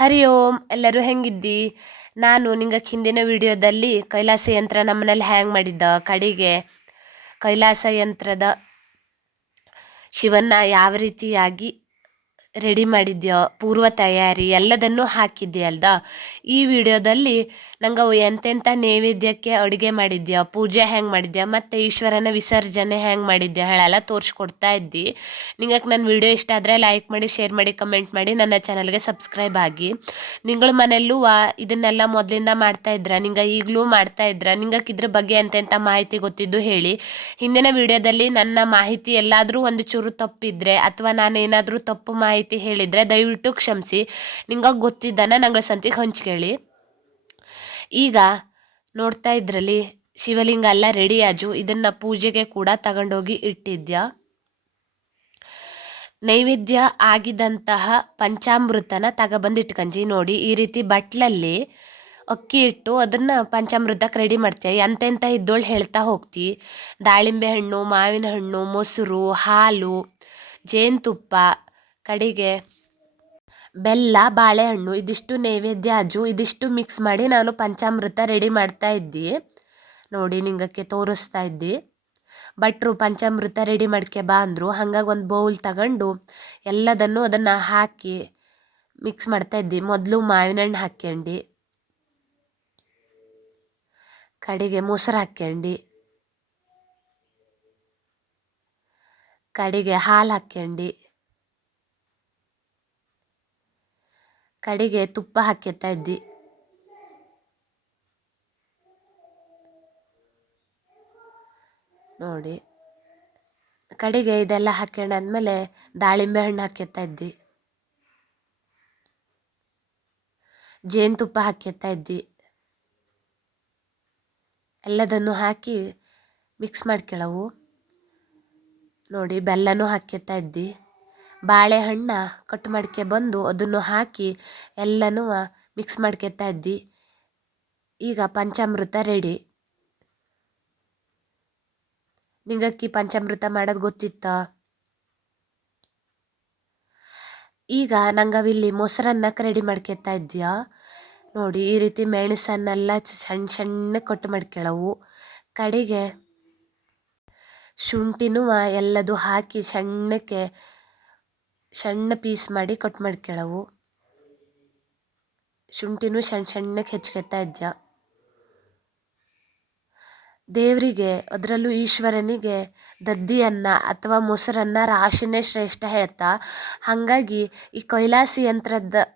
ಹರಿ ಓಂ, ಎಲ್ಲರೂ ಹೆಂಗಿದ್ದಿ? ನಾನು ನಿಂಗಕ್ಕೆ ಹಿಂದಿನ ವಿಡಿಯೋದಲ್ಲಿ ಕೈಲಾಸ ಯಂತ್ರ ನಮ್ಮನೇಲಿ ಹ್ಯಾಂಗ್ ಮಾಡಿದ್ದ ಕಡೆಗೆ ಕೈಲಾಸ ಯಂತ್ರದ ಶಿವನ್ನ ಯಾವ ರೀತಿಯಾಗಿ ರೆಡಿ ಮಾಡಿದ್ಯೋ ಪೂರ್ವ ತಯಾರಿ ಎಲ್ಲದನ್ನೂ ಹಾಕಿದ್ದೆ ಅಲ್ದಾ. ಈ ವಿಡಿಯೋದಲ್ಲಿ ನಂಗೆ ಎಂತೆಂಥ ನೈವೇದ್ಯಕ್ಕೆ ಅಡುಗೆ ಮಾಡಿದ್ಯಾ, ಪೂಜೆ ಹೆಂಗೆ ಮಾಡಿದ್ಯಾ, ಮತ್ತು ಈಶ್ವರನ ವಿಸರ್ಜನೆ ಹೆಂಗೆ ಮಾಡಿದ್ಯಾ ಹೇಳೆಲ್ಲ ತೋರಿಸ್ಕೊಡ್ತಾ ಇದ್ದಿ. ನಿಂಗಕ್ಕೆ ನನ್ನ ವಿಡಿಯೋ ಇಷ್ಟ ಆದರೆ ಲೈಕ್ ಮಾಡಿ, ಶೇರ್ ಮಾಡಿ, ಕಮೆಂಟ್ ಮಾಡಿ, ನನ್ನ ಚಾನಲ್ಗೆ ಸಬ್ಸ್ಕ್ರೈಬ್ ಆಗಿ. ನಿಂಗಳ ಮನೆಯಲ್ಲೂ ಇದನ್ನೆಲ್ಲ ಮೊದಲಿಂದ ಮಾಡ್ತಾ ಇದ್ರ, ನಿಂಗೆ ಈಗಲೂ ಮಾಡ್ತಾ ಇದ್ರ, ನಿಂಗಕ್ಕೆ ಇದ್ರ ಬಗ್ಗೆ ಎಂತೆಂಥ ಮಾಹಿತಿ ಗೊತ್ತಿದ್ದು ಹೇಳಿ. ಹಿಂದಿನ ವಿಡಿಯೋದಲ್ಲಿ ನನ್ನ ಮಾಹಿತಿ ಎಲ್ಲಾದರೂ ಒಂದು ಚೂರು ತಪ್ಪಿದ್ರೆ ಅಥವಾ ನಾನು ಏನಾದರೂ ತಪ್ಪು ಮಾಹಿತಿ ಹೇಳಿದ್ರೆ ದಯವಿಟ್ಟು ಕ್ಷಮಿಸಿ. ನಿಂಗೆ ಗೊತ್ತಿದ್ದನ ನಂಗಳ ಸಂತಿಗೆ ಹಂಚ್ಕೇಳಿ. ಈಗ ನೋಡ್ತಾ ಇದ್ರಲ್ಲಿ ಶಿವಲಿಂಗ ಎಲ್ಲ ರೆಡಿ ಆಜು. ಇದನ್ನ ಪೂಜೆಗೆ ಕೂಡ ತಗೊಂಡೋಗಿ ಇಟ್ಟಿದ್ಯಾ. ನೈವೇದ್ಯ ಆಗಿದಂತಹ ಪಂಚಾಮೃತನ ತಗೊಬಂದು ಇಟ್ಕಂಜಿ. ನೋಡಿ, ಈ ರೀತಿ ಬಟ್ಲಲ್ಲಿ ಅಕ್ಕಿ ಇಟ್ಟು ಅದನ್ನ ಪಂಚಾಮೃತಕ್ಕೆ ರೆಡಿ ಮಾಡ್ತೀವಿ. ಎಂತೆಂಥ ಇದ್ದೋಳು ಹೇಳ್ತಾ ಹೋಗ್ತಿ. ದಾಳಿಂಬೆ ಹಣ್ಣು, ಮಾವಿನ ಹಣ್ಣು, ಮೊಸರು, ಹಾಲು, ಜೇನುತುಪ್ಪ, ಕಡೆಗೆ ಬೆಲ್ಲ, ಬಾಳೆಹಣ್ಣು, ಇದಿಷ್ಟು ನೈವೇದ್ಯ ಆಜು. ಇದಿಷ್ಟು ಮಿಕ್ಸ್ ಮಾಡಿ ನಾನು ಪಂಚಾಮೃತ ರೆಡಿ ಮಾಡ್ತಾ ಇದ್ದಿ. ನೋಡಿ, ನಿಂಗಕ್ಕೆ ತೋರಿಸ್ತಾ ಇದ್ದಿ. ಭಟ್ರು ಪಂಚಾಮೃತ ರೆಡಿ ಮಾಡ್ಕೆ ಬಾ ಅಂದರು. ಹಂಗಾಗಿ ಒಂದು ಬೌಲ್ ತಗೊಂಡು ಎಲ್ಲದನ್ನು ಅದನ್ನು ಹಾಕಿ ಮಿಕ್ಸ್ ಮಾಡ್ತಾ ಇದ್ದಿ. ಮೊದಲು ಮಾವಿನ ಹಣ್ಣು ಹಾಕ್ಯಂಡು, ಕಡೆಗೆ ಮೊಸರು ಹಾಕ್ಯಂಡು, ಕಡೆಗೆ ಹಾಲು ಹಾಕ್ಯಂಡು, ಕಡೆಗೆ ತುಪ್ಪ ಹಾಕ್ಯತಾ ಇದ್ದಿ. ನೋಡಿ, ಕಡೆಗೆ ಇದೆಲ್ಲ ಹಾಕ್ಯಂಡಾದ್ಮೇಲೆ ದಾಳಿಂಬೆ ಹಣ್ಣು ಹಾಕ್ಯತಾ ಇದ್ದಿ, ಜೇನುತುಪ್ಪ ಹಾಕ್ಯತಾ ಇದ್ದಿ. ಎಲ್ಲದನ್ನು ಹಾಕಿ ಮಿಕ್ಸ್ ಮಾಡ್ಕೊಳ್ಳವು. ನೋಡಿ, ಬೆಲ್ಲನೂ ಹಾಕ್ಯತಾ ಇದ್ದಿ. ಬಾಳೆಹಣ್ಣ ಕಟ್ ಮಾಡ್ಕೆ ಬಂದು ಅದನ್ನು ಹಾಕಿ ಎಲ್ಲನೂ ಮಿಕ್ಸ್ ಮಾಡ್ಕೊತಾ ಇದ್ದಿ. ಈಗ ಪಂಚಾಮೃತ ರೆಡಿ. ನಿಂಗಕ್ಕಿ ಪಂಚಾಮೃತ ಮಾಡೋದು ಗೊತ್ತಿತ್ತ? ಈಗ ನಂಗವಿಲ್ಲಿ ಮೊಸರನ್ನಕ್ಕೆ ರೆಡಿ ಮಾಡ್ಕೊತಾ ಇದ್ಯಾ. ನೋಡಿ, ಈ ರೀತಿ ಮೆಣಸನ್ನೆಲ್ಲ ಸಣ್ಣ ಸಣ್ಣ ಕಟ್ ಮಾಡ್ಕೊಳ್ಳವು. ಕಡೆಗೆ ಶುಂಠಿನೂ ಎಲ್ಲದು ಹಾಕಿ ಸಣ್ಣಕ್ಕೆ ಸಣ್ಣ ಪೀಸ್ ಮಾಡಿ ಕಟ್ ಮಾಡ್ಕೊಳ್ಳವು. ಶುಂಠಿನೂ ಸಣ್ಣ ಸಣ್ಣಕ್ಕೆ ಹೆಚ್ಕೊತಾ ಇದ್ಯಾ. ದೇವರಿಗೆ, ಅದರಲ್ಲೂ ಈಶ್ವರನಿಗೆ ದದ್ದಿಯನ್ನ ಅಥವಾ ಮೊಸರನ್ನ ರಾಶಿನೇ ಶ್ರೇಷ್ಠ ಹೇಳ್ತಾ. ಹಾಗಾಗಿ ಈ ಕೈಲಾಸಿ ಯಂತ್ರದ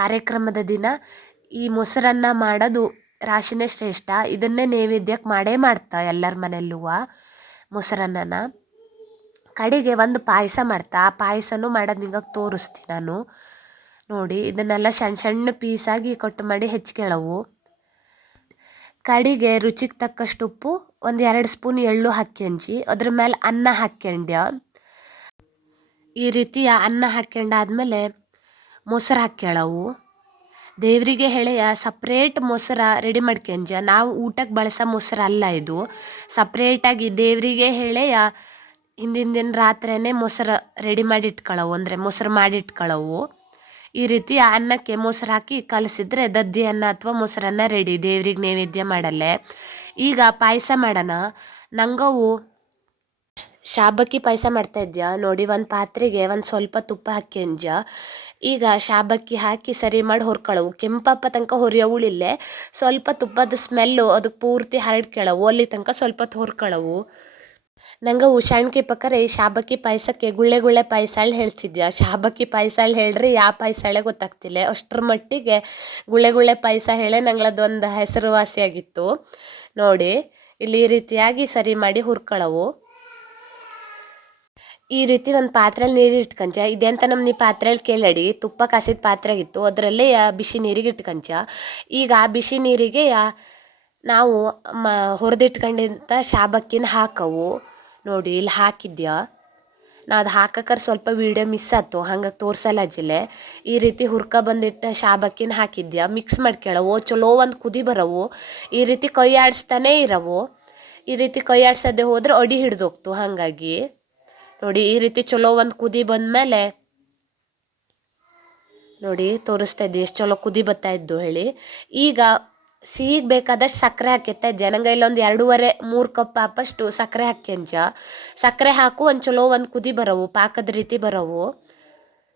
ಕಾರ್ಯಕ್ರಮದ ದಿನ ಈ ಮೊಸರನ್ನ ಮಾಡೋದು ರಾಶಿನೇ ಶ್ರೇಷ್ಠ. ಇದನ್ನೇ ನೈವೇದ್ಯಕ್ಕೆ ಮಾಡೇ ಮಾಡ್ತಾ ಎಲ್ಲರ ಮನೆಯಲ್ಲೂ ಮೊಸರನ್ನನ. ಕಡೆಗೆ ಒಂದು ಪಾಯಸ ಮಾಡ್ತಾ. ಆ ಪಾಯಸನೂ ಮಾಡೋದು ನಿಂಗೆ ತೋರಿಸ್ತೀನಿ ನಾನು. ನೋಡಿ, ಇದನ್ನೆಲ್ಲ ಸಣ್ಣ ಸಣ್ಣ ಪೀಸಾಗಿ ಕಟ್ ಮಾಡಿ ಹೆಚ್ಕೊಳ್ಳವು. ಕಡೆಗೆ ರುಚಿಗೆ ತಕ್ಕಷ್ಟು ಉಪ್ಪು, ಒಂದು 2 ಸ್ಪೂನ್ ಎಳ್ಳು ಹಾಕ್ಯಂಜಿ. ಅದ್ರ ಮೇಲೆ ಅನ್ನ ಹಾಕ್ಯಂಡ್ಯ. ಈ ರೀತಿಯ ಅನ್ನ ಹಾಕ್ಯಂಡಾದ್ಮೇಲೆ ಮೊಸರು ಹಾಕ್ಯಳವು. ದೇವರಿಗೆ ಹೇಳೆಯ ಸಪ್ರೇಟ್ ಮೊಸರ ರೆಡಿ ಮಾಡ್ಕೊಂಜ. ನಾವು ಊಟಕ್ಕೆ ಬಳಸೋ ಮೊಸರು ಅಲ್ಲ ಇದು. ಸಪ್ರೇಟಾಗಿ ದೇವರಿಗೆ ಹೇಳೆಯ ಹಿಂದಿನ ದಿನ ರಾತ್ರಿಯೇ ಮೊಸರು ರೆಡಿ ಮಾಡಿ ಇಟ್ಕೊಳ್ಳವು, ಅಂದರೆ ಮೊಸರು ಮಾಡಿ ಇಟ್ಕೊಳ್ಳವು. ಈ ರೀತಿ ಅನ್ನಕ್ಕೆ ಮೊಸರು ಹಾಕಿ ಕಲಸಿದ್ರೆ ದದ್ದಿ ಅನ್ನ ಅಥವಾ ಮೊಸರನ್ನ ರೆಡಿ ದೇವ್ರಿಗೆ ನೈವೇದ್ಯ ಮಾಡಲ್ಲೇ. ಈಗ ಪಾಯಸ ಮಾಡೋಣ. ನಂಗವು ಶಾಬಕ್ಕಿ ಪಾಯಸ ಮಾಡ್ತಾ ಇದ್ಯಾ. ನೋಡಿ, ಒಂದು ಪಾತ್ರೆಗೆ ಒಂದು ಸ್ವಲ್ಪ ತುಪ್ಪ ಹಾಕ್ಯಂಜ. ಈಗ ಶಾಬಕ್ಕಿ ಹಾಕಿ ಸರಿ ಮಾಡಿ ಹುರ್ಕೊಳ್ಳವು. ಕೆಂಪಪ್ಪ ತನಕ ಹುರಿಯೋವುಳಿಲ್ಲೇ. ಸ್ವಲ್ಪ ತುಪ್ಪದ ಸ್ಮೆಲ್ಲು ಅದಕ್ಕೆ ಪೂರ್ತಿ ಹರಡ್ಕೊಳ್ಳವು. ಅಲ್ಲಿ ತನಕ ಸ್ವಲ್ಪ ಹುರ್ಕೊಳ್ಳವು. ನಂಗೆ ಉಷಾಣ್ಕಿ ಪ್ರಕಾರ ಈ ಶಾಬಕ್ಕಿ ಪಾಯಸಕ್ಕೆ ಗುಳ್ಳೆ ಗುಳ್ಳೆ ಪಾಯಸಾಳು ಹೇಳ್ತಿದ್ಯಾ. ಶಾಬಕ್ಕಿ ಪಾಯಸಾಳು ಹೇಳ್ರಿ ಯಾವ ಪಾಯಸಾಳೆ ಗೊತ್ತಾಗ್ತಿಲ್ಲ. ಅಷ್ಟರ ಮಟ್ಟಿಗೆ ಗುಳ್ಳೆ ಗುಳ್ಳೆ ಪಾಯಸ ಹೇಳೇ ನಂಗಳದೊಂದು ಹೆಸರುವಾಸಿಯಾಗಿತ್ತು. ನೋಡಿ, ಇಲ್ಲಿ ಈ ರೀತಿಯಾಗಿ ಸರಿ ಮಾಡಿ ಹುರ್ಕೊಳ್ಳವು. ಈ ರೀತಿ ಒಂದು ಪಾತ್ರೆಯಲ್ಲಿ ನೀರು ಇಟ್ಕೊಂಚ. ಇದೆಂತ ನಮ್ನಿ ಪಾತ್ರೆಯಲ್ಲಿ ಕೇಳಡಿ, ತುಪ್ಪ ಕಾಸಿದ ಪಾತ್ರೆ ಆಗಿತ್ತು, ಅದರಲ್ಲೇ ಬಿಸಿ ನೀರಿಗೆ ಇಟ್ಕೊಂಚ. ಈಗ ಆ ಬಿಸಿ ನೀರಿಗೆ ನಾವು ಹುರಿದಿಟ್ಕೊಂಡಿಂತ ಶಾಬಕ್ಕಿನ ಹಾಕವು. ನೋಡಿ, ಇಲ್ಲಿ ಹಾಕಿದ್ಯಾ. ನಾ ಅದು ಹಾಕಕ್ಕಾರ ಸ್ವಲ್ಪ ವೀಡಿಯೋ ಮಿಸ್ ಆಯ್ತು, ಹಂಗಾಗಿ ತೋರ್ಸಲ್ಲ ಜಿಲ್ಲೆ. ಈ ರೀತಿ ಹುರ್ಕ ಬಂದಿಟ್ಟ ಶಾಬಕ್ಕಿನ ಹಾಕಿದ್ಯಾ. ಮಿಕ್ಸ್ ಮಾಡ್ಕೊಳ್ಳವು. ಚಲೋ ಒಂದು ಕುದಿ ಬರವು. ಈ ರೀತಿ ಕೈ ಆಡಿಸ್ತಾನೇ ಇರವು. ಈ ರೀತಿ ಕೈ ಆಡ್ಸೋದೇ ಹೋದ್ರೆ ಅಡಿ ಹಿಡ್ದೋಗ್ತು. ಹಾಗಾಗಿ ನೋಡಿ, ಈ ರೀತಿ ಚಲೋ ಒಂದು ಕುದಿ ಬಂದಮೇಲೆ ನೋಡಿ ತೋರಿಸ್ತಾ ಇದ್ದಿ ಎಷ್ಟು ಚಲೋ ಕುದಿ ಬರ್ತಾ ಇದ್ದು ಹೇಳಿ. ಈಗ ಸಿಹಿಗೆ ಬೇಕಾದಷ್ಟು ಸಕ್ಕರೆ ಹಾಕಿತ್ತಾ ಇದ್ದೆ. ನಂಗೆ ಇಲ್ಲೊಂದು 2.5-3 ಕಪ್ ಆಪಷ್ಟು ಸಕ್ಕರೆ ಹಾಕ್ಯಂಜ. ಸಕ್ಕರೆ ಹಾಕು ಒಂದು ಚಲೋ ಒಂದು ಕುದಿ ಬರವು, ಪಾಕದ ರೀತಿ ಬರವು.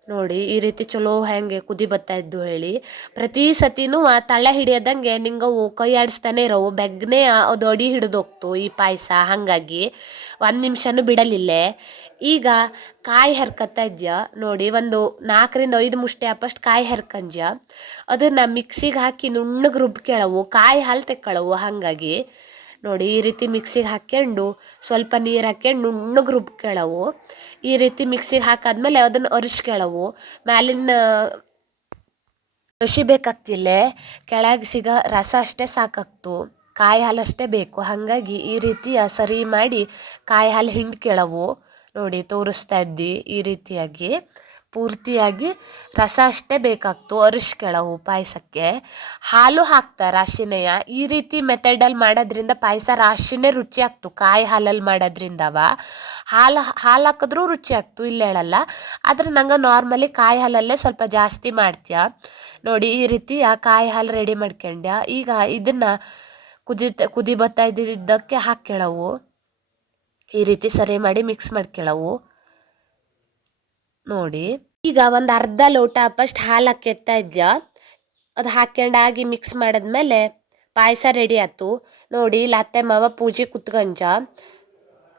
ನೋಡಿ ಈ ರೀತಿ ಚಲೋ ಹೆಂಗೆ ಕುದಿ ಬರ್ತಾ ಇದ್ದು ಹೇಳಿ. ಪ್ರತಿ ಸತಿನೂ ತಳ ಹಿಡಿಯೋದಂಗೆ ನಿಂಗವು ಕೈ ಆಡಿಸ್ತಾನೆ ಇರೋವು, ಬೆಗ್ಗನೆ ಅದು ಅಡಿ ಹಿಡಿದೋಗ್ತು ಈ ಪಾಯಸ. ಹಾಗಾಗಿ 1 ನಿಮಿಷನೂ ಬಿಡಲಿಲ್ಲೇ. ಈಗ ಕಾಯಿ ಹರ್ಕತ್ತಾ ಇದ್ಯಾ ನೋಡಿ, ಒಂದು 4-5 ಮುಷ್ಟಿ ಆಪಷ್ಟು ಕಾಯಿ ಹರ್ಕಂಜ. ಅದನ್ನು ಮಿಕ್ಸಿಗೆ ಹಾಕಿ ನುಣ್ಣಗೆ ರುಬ್ಕೊಳ್ಳವು, ಕಾಯಿ ಹಾಲು ತೆಕ್ಕೊಳ್ಳವು. ಹಾಗಾಗಿ ನೋಡಿ ಈ ರೀತಿ ಮಿಕ್ಸಿಗೆ ಹಾಕ್ಕೊಂಡು ಸ್ವಲ್ಪ ನೀರು ಹಾಕ್ಕೊಂಡು ನುಣ್ಣಗೆ ರುಬ್ಕೊಳ್ಳವು. ಈ ರೀತಿ ಮಿಕ್ಸಿಗೆ ಹಾಕಾದ್ಮೇಲೆ ಅದನ್ನು ಅರಿಸ್ಕೊಳ್ಳವು. ಮ್ಯಾಲಿನ ಹಸಿ ಬೇಕಾಗ್ತಿಲ್ಲ, ಕೆಳಗೆ ಸಿಗೋ ರಸ ಅಷ್ಟೇ ಸಾಕಾಗ್ತು, ಕಾಯಿ ಹಾಲು ಅಷ್ಟೇ ಬೇಕು. ಹಾಗಾಗಿ ಈ ರೀತಿ ಸರಿ ಮಾಡಿ ಕಾಯಿ ಹಾಲು ಹಿಂಡ್ಕೊಳ್ಳವು. ನೋಡಿ ತೋರಿಸ್ತಾ ಇದ್ದಿ ಈ ರೀತಿಯಾಗಿ ಪೂರ್ತಿಯಾಗಿ ರಸ ಅಷ್ಟೇ ಬೇಕಾಗ್ತು, ಅರಿಸ್ಕೊಳ್ಳವು. ಪಾಯಸಕ್ಕೆ ಹಾಲು ಹಾಕ್ತಾರೆ ರಾಶಿನೆಯ. ಈ ರೀತಿ ಮೆಥಡಲ್ಲಿ ಮಾಡೋದ್ರಿಂದ ಪಾಯಸ ರಾಶಿನೇ ರುಚಿ ಆಗ್ತು. ಕಾಯಿ ಹಾಲಲ್ಲಿ ಮಾಡೋದ್ರಿಂದವ ಹಾಲು ಹಾಕಿದ್ರೂ ರುಚಿ ಆಗ್ತು, ಇಲ್ಲ ಹೇಳಲ್ಲ. ಆದರೆ ನಂಗೆ ನಾರ್ಮಲಿ ಕಾಯಿ ಹಾಲಲ್ಲೇ ಸ್ವಲ್ಪ ಜಾಸ್ತಿ ಮಾಡ್ತೀಯ. ನೋಡಿ ಈ ರೀತಿ ಕಾಯಿ ಹಾಲು ರೆಡಿ ಮಾಡ್ಕೊಂಡ್ಯ. ಈಗ ಇದನ್ನು ಕುದಿ ಬರ್ತಾ ಇದ್ದಿದ್ದಕ್ಕೆ ಹಾಕ್ಕೊಳ್ಳವು. ಈ ರೀತಿ ಸರಿ ಮಾಡಿ ಮಿಕ್ಸ್ ಮಾಡ್ಕೊಳ್ಳವು. ನೋಡಿ ಈಗ ಒಂದು ಅರ್ಧ ಲೋಟ ಫಸ್ಟ್ ಹಾಲು ಹಾಕ್ತಾ ಇದ್ಯಾ, ಅದು ಹಾಕ್ಕೊಂಡಾಗಿ ಮಿಕ್ಸ್ ಮಾಡಿದ್ಮೇಲೆ ಪಾಯಸ ರೆಡಿ ಆಯ್ತು. ನೋಡಿ ಇಲ್ಲಿ ಅತ್ತೆ ಮಾವ ಪೂಜೆ ಕುತ್ಕೊಂಡ.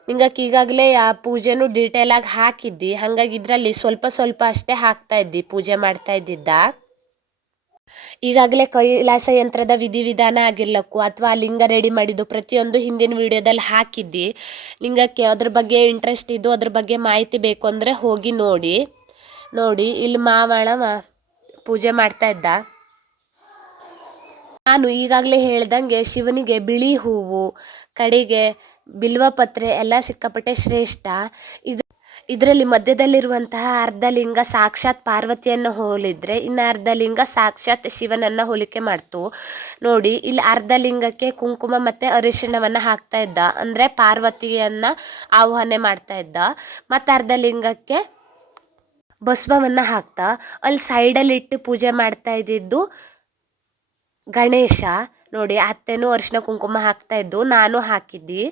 ನಿಂಗಕ್ಕೆ ಈಗಾಗಲೇ ಆ ಪೂಜೆನೂ ಡೀಟೇಲಾಗಿ ಹಾಕಿದ್ದಿ, ಹಾಗಾಗಿ ಇದರಲ್ಲಿ ಸ್ವಲ್ಪ ಸ್ವಲ್ಪ ಅಷ್ಟೇ ಹಾಕ್ತಾ ಇದ್ದಿ ಪೂಜೆ ಮಾಡ್ತಾ ಇದ್ದಿದ್ದ. ಈಗಾಗಲೇ ಕೈಲಾಸ ಯಂತ್ರದ ವಿಧಿವಿಧಾನ ಆಗಿರ್ಲಕ್ಕು ಅಥವಾ ಲಿಂಗ ರೆಡಿ ಮಾಡಿದ್ದು ಪ್ರತಿಯೊಂದು ಹಿಂದಿನ ವಿಡಿಯೋದಲ್ಲಿ ಹಾಕಿದ್ದಿ. ಲಿಂಗಕ್ಕೆ ಅದ್ರ ಬಗ್ಗೆ ಇಂಟ್ರೆಸ್ಟ್ ಇದ್ದು ಅದ್ರ ಬಗ್ಗೆ ಮಾಹಿತಿ ಬೇಕು ಅಂದರೆ ಹೋಗಿ ನೋಡಿ. ನೋಡಿ ಇಲ್ಲಿ ಮಾವಳವ ಪೂಜೆ ಮಾಡ್ತಾ ಇದ್ದ. ನಾನು ಈಗಾಗಲೇ ಹೇಳ್ದಂಗೆ ಶಿವನಿಗೆ ಬಿಳಿ ಹೂವು, ಕಡೆಗೆ ಬಿಲ್ವಪತ್ರೆ ಎಲ್ಲ ಸಿಕ್ಕಾಪಟ್ಟೆ ಶ್ರೇಷ್ಠ. ಇದರಲ್ಲಿ ಮಧ್ಯದಲ್ಲಿರುವಂತಹ ಅರ್ಧ ಲಿಂಗ ಸಾಕ್ಷಾತ್ ಪಾರ್ವತಿಯನ್ನು ಹೋಲಿದ್ರೆ ಇನ್ನು ಅರ್ಧ ಲಿಂಗ ಸಾಕ್ಷಾತ್ ಶಿವನನ್ನು ಹೋಲಿಕೆ ಮಾಡ್ತು. ನೋಡಿ ಇಲ್ಲಿ ಅರ್ಧ ಲಿಂಗಕ್ಕೆ ಕುಂಕುಮ ಮತ್ತು ಅರಿಶಿಣವನ್ನು ಹಾಕ್ತಾ ಇದ್ದ, ಅಂದರೆ ಪಾರ್ವತಿಯನ್ನು ಆಹ್ವಾನ ಮಾಡ್ತಾ ಇದ್ದ. ಮತ್ತು ಅರ್ಧ ಲಿಂಗಕ್ಕೆ ಭಸ್ಮವನ್ನು ಹಾಕ್ತಾ ಅಲ್ಲಿ ಸೈಡಲ್ಲಿ ಇಟ್ಟು ಪೂಜೆ ಮಾಡ್ತಾ ಇದ್ದಿದ್ದು ಗಣೇಶ. ನೋಡಿ ಅತ್ತೆನೂ ಅರಿಶಿಣ ಕುಂಕುಮ ಹಾಕ್ತಾ ಇದ್ದು, ನಾನು ಹಾಕಿದ್ದಿ.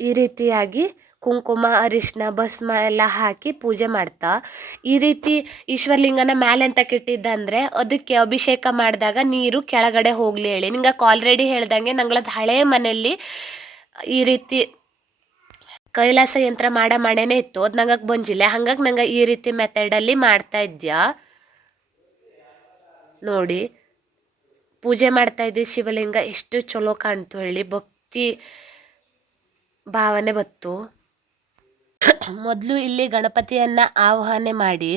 ಈ ರೀತಿಯಾಗಿ ಕುಂಕುಮ ಅರಿಶಿನ ಭಸ್ಮ ಎಲ್ಲ ಹಾಕಿ ಪೂಜೆ ಮಾಡ್ತಾ. ಈ ರೀತಿ ಈಶ್ವರಲಿಂಗನ ಮ್ಯಾಲೆ ಅಂತ ಕೆಟ್ಟಿದ್ದ ಅಂದರೆ ಅದಕ್ಕೆ ಅಭಿಷೇಕ ಮಾಡಿದಾಗ ನೀರು ಕೆಳಗಡೆ ಹೋಗಲಿ ಹೇಳಿ. ನಿಂಗೆ ಆಲ್ರೆಡಿ ಹೇಳ್ದಂಗೆ ನಂಗಳದ್ದು ಹಳೆ ಮನೆಯಲ್ಲಿ ಈ ರೀತಿ ಕೈಲಾಸ ಯಂತ್ರ ಮಾಡೋ ಮನೆನೇ ಇತ್ತು, ಅದು ನಂಗೆ ಬಂಜಿಲ್ಲ. ಹಾಗಾಗಿ ನಂಗೆ ಈ ರೀತಿ ಮೆಥಡಲ್ಲಿ ಮಾಡ್ತಾ ಇದ್ಯಾ. ನೋಡಿ ಪೂಜೆ ಮಾಡ್ತಾ ಇದ್ದಿ ಶಿವಲಿಂಗ ಎಷ್ಟು ಚಲೋ ಕಾಣ್ತು ಹೇಳಿ, ಭಕ್ತಿ ಭಾವನೆ ಬತ್ತು. ಮೊದಲು ಇಲ್ಲಿ ಗಣಪತಿಯನ್ನು ಆಹ್ವಾನ ಮಾಡಿ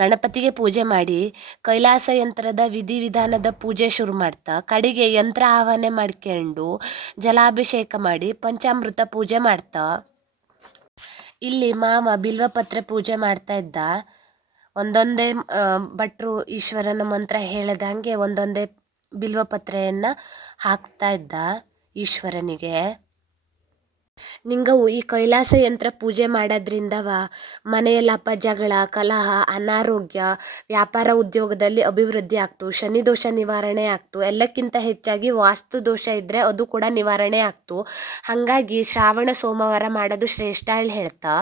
ಗಣಪತಿಗೆ ಪೂಜೆ ಮಾಡಿ ಕೈಲಾಸ ಯಂತ್ರದ ವಿಧಿವಿಧಾನದ ಪೂಜೆ ಶುರು ಮಾಡ್ತಾ, ಕಡೆಗೆ ಯಂತ್ರ ಆಹ್ವಾನ ಮಾಡ್ಕೊಂಡು ಜಲಾಭಿಷೇಕ ಮಾಡಿ ಪಂಚಾಮೃತ ಪೂಜೆ ಮಾಡ್ತಾ. ಇಲ್ಲಿ ಮಾಮ ಬಿಲ್ವಪತ್ರೆ ಪೂಜೆ ಮಾಡ್ತಾ ಇದ್ದ. ಒಂದೊಂದೇ ಭಟ್ರು ಈಶ್ವರನ ಮಂತ್ರ ಹೇಳ್ದಂಗೆ ಒಂದೊಂದೇ ಬಿಲ್ವಪತ್ರೆಯನ್ನು ಹಾಕ್ತಾ ಇದ್ದ ಈಶ್ವರನಿಗೆ. ನಿಂಗವು ಈ ಕೈಲಾಸ ಯಂತ್ರ ಪೂಜೆ ಮಾಡೋದ್ರಿಂದವ ಮನೆಯಲ್ಲಪ್ಪ ಜಗಳ, ಕಲಹ, ಅನಾರೋಗ್ಯ, ವ್ಯಾಪಾರ ಉದ್ಯೋಗದಲ್ಲಿ ಅಭಿವೃದ್ಧಿ ಆಗ್ತು, ಶನಿ ದೋಷ ನಿವಾರಣೆ ಆಗ್ತು, ಎಲ್ಲಕ್ಕಿಂತ ಹೆಚ್ಚಾಗಿ ವಾಸ್ತು ದೋಷ ಇದ್ದರೆ ಅದು ಕೂಡ ನಿವಾರಣೆ ಆಗ್ತು. ಹಾಗಾಗಿ ಶ್ರಾವಣ ಸೋಮವಾರ ಮಾಡೋದು ಶ್ರೇಷ್ಠ ಹೇಳಿ ಹೇಳ್ತಾ.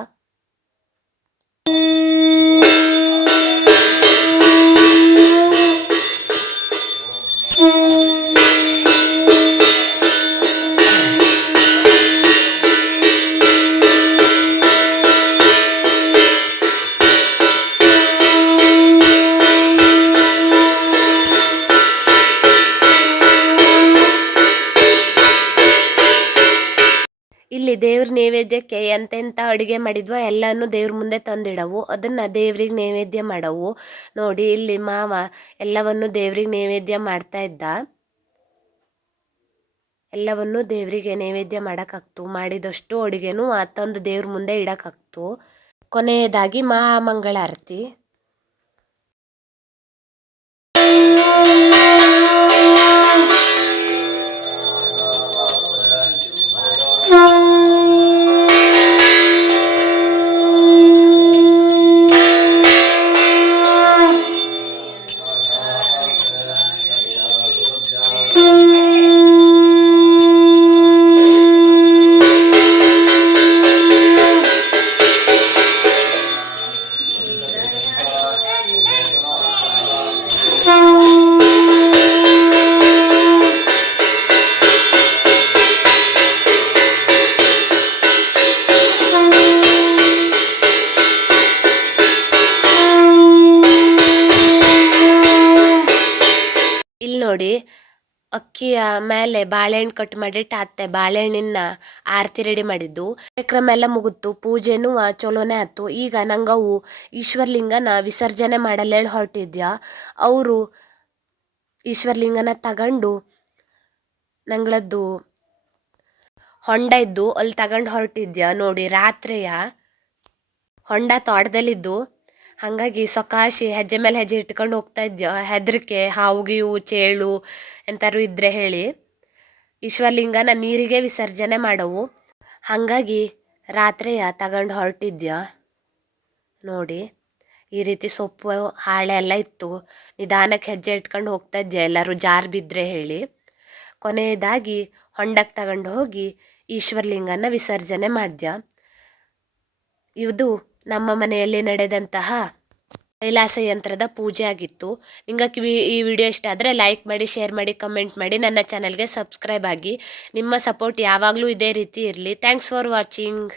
ಇಲ್ಲಿ ದೇವ್ರ ನೈವೇದ್ಯಕ್ಕೆ ಎಂತೆಂಥ ಅಡುಗೆ ಮಾಡಿದ್ವೋ ಎಲ್ಲನೂ ದೇವ್ರ ಮುಂದೆ ತಂದಿಡವು, ಅದನ್ನು ದೇವ್ರಿಗೆ ನೈವೇದ್ಯ ಮಾಡವು. ನೋಡಿ ಇಲ್ಲಿ ಮಾವ ಎಲ್ಲವನ್ನು ದೇವ್ರಿಗೆ ನೈವೇದ್ಯ ಮಾಡ್ತಾ ಇದ್ದ. ಎಲ್ಲವನ್ನು ದೇವರಿಗೆ ನೈವೇದ್ಯ ಮಾಡೋಕ್ಕಾಗ್ತು. ಮಾಡಿದಷ್ಟು ಅಡುಗೆನೂ ತಂದು ದೇವ್ರ ಮುಂದೆ ಇಡೋಕ್ಕಾಗ್ತು. ಕೊನೆಯದಾಗಿ ಮಹಾಮಂಗಳಾರತಿ. ನೋಡಿ ಅಕ್ಕಿಯ ಮೇಲೆ ಬಾಳೆಹಣ್ಣು ಕಟ್ ಮಾಡಿಟ್ಟು ಅತ್ತೆ ಬಾಳೆಹಣ್ಣಿನ ಆರತಿ ರೆಡಿ ಮಾಡಿದ್ದು. ಕಾರ್ಯಕ್ರಮ ಎಲ್ಲ ಮುಗಿತು, ಪೂಜೆನೂ ಚಲೋನೇ ಆಯ್ತು. ಈಗ ನಂಗವು ಈಶ್ವರಲಿಂಗನ ವಿಸರ್ಜನೆ ಮಾಡಲೇಳಿ ಹೊರಟಿದ್ಯಾ. ಅವರು ಈಶ್ವರಲಿಂಗನ ತಗೊಂಡು ನಂಗಳದ್ದು ಹೊಂಡ ಇದ್ದು ಅಲ್ಲಿ ತಗೊಂಡು ಹೊರಟಿದ್ಯಾ. ನೋಡಿ ರಾತ್ರಿಯ ಹೊಂಡ ತೋಟದಲ್ಲಿದ್ದು, ಹಾಗಾಗಿ ಸೊಕಾಶಿ ಹೆಜ್ಜೆ ಮೇಲೆ ಹೆಜ್ಜೆ ಇಟ್ಕೊಂಡು ಹೋಗ್ತಾ ಇದ್ಯ. ಹೆದರಿಕೆ ಹಾವುಗಿವು ಚೇಳು ಎಂತಾರು ಇದ್ರೆ ಹೇಳಿ ಈಶ್ವರಲಿಂಗನ ನೀರಿಗೆ ವಿಸರ್ಜನೆ ಮಾಡವು. ಹಾಗಾಗಿ ರಾತ್ರಿಯ ತಗೊಂಡು ಹೊರಟಿದ್ಯ. ನೋಡಿ ಈ ರೀತಿ ಸೊಪ್ಪು ಹಾಳೆ ಎಲ್ಲ ಇತ್ತು. ನಿಧಾನಕ್ಕೆ ಹೆಜ್ಜೆ ಇಟ್ಕೊಂಡು ಹೋಗ್ತಾ ಇದ್ಯ, ಎಲ್ಲರೂ ಜಾರು ಬಿದ್ದರೆ ಹೇಳಿ. ಕೊನೆಯದಾಗಿ ಹೊಂಡಕ್ಕೆ ತಗೊಂಡು ಹೋಗಿ ಈಶ್ವರಲಿಂಗನ ವಿಸರ್ಜನೆ ಮಾಡ್ದ್ಯ. ಇದು ನಮ್ಮ ಮನೆಯಲ್ಲಿ ನಡೆದಂತಹ ಕೈಲಾಸ ಯಂತ್ರದ ಪೂಜೆ ಆಗಿತ್ತು. ನಿಂಗೆ ಈ ವಿಡಿಯೋ ಇಷ್ಟ ಆದರೆ ಲೈಕ್ ಮಾಡಿ, ಶೇರ್ ಮಾಡಿ, ಕಮೆಂಟ್ ಮಾಡಿ, ನನ್ನ ಚಾನಲ್ಗೆ ಸಬ್ಸ್ಕ್ರೈಬ್ ಆಗಿ. ನಿಮ್ಮ ಸಪೋರ್ಟ್ ಯಾವಾಗಲೂ ಇದೇ ರೀತಿ ಇರಲಿ. Thanks for watching.